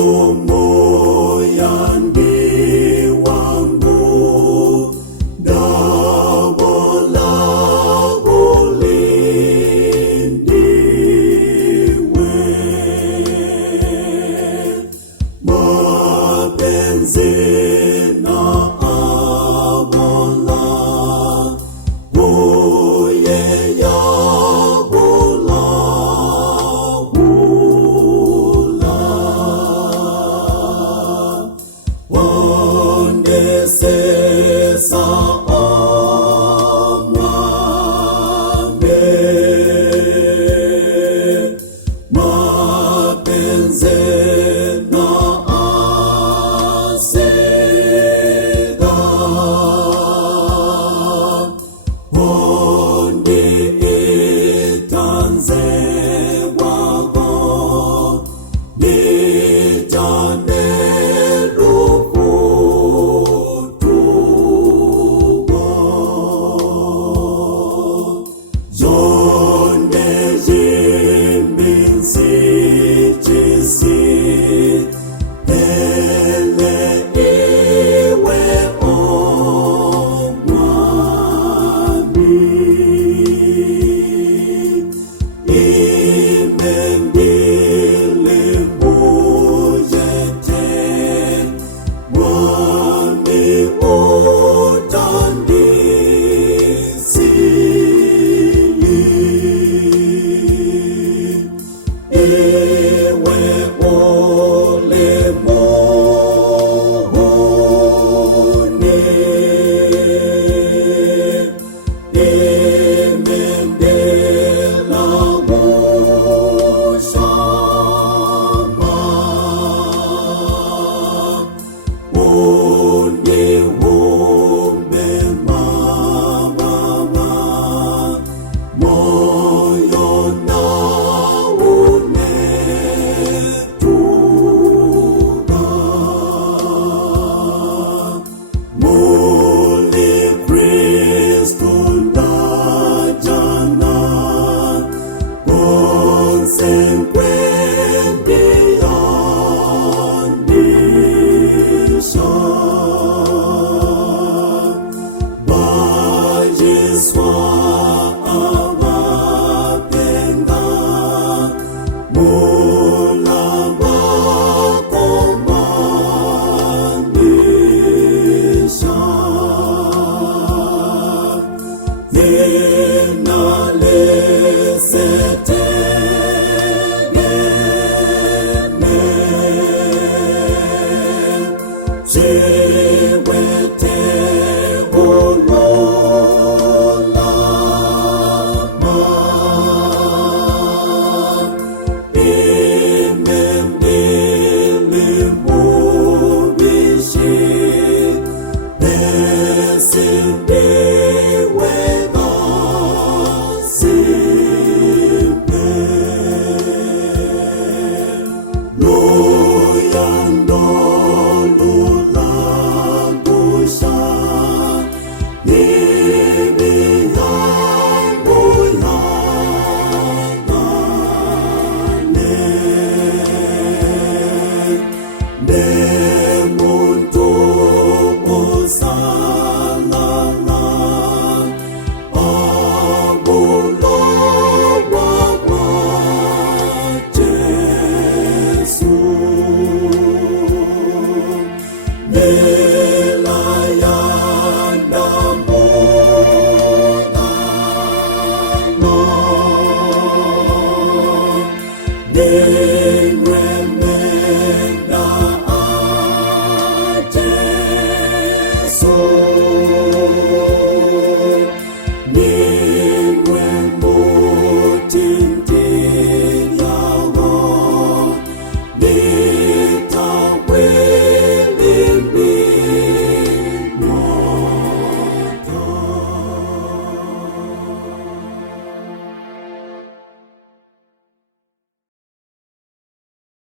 moyoni wangu, dawa la ulindiwe. Mapenzi na amana, uye ya hula hula. Wande sesa amame, mapenzi na aseda. Wande itanze wako, nitane lukutuwa. Yonde jimbinsi jisi, ele iwe omwami. Imembile mujete, mwami utandisi. Iwe ole mohoni, imembela mushama. Uniumbe mama, moyo na unetuka. Muli Kristu ndajana, consequenti andisha. Bajiswa abapenda, mulamba komandisha. Nina lesetegene,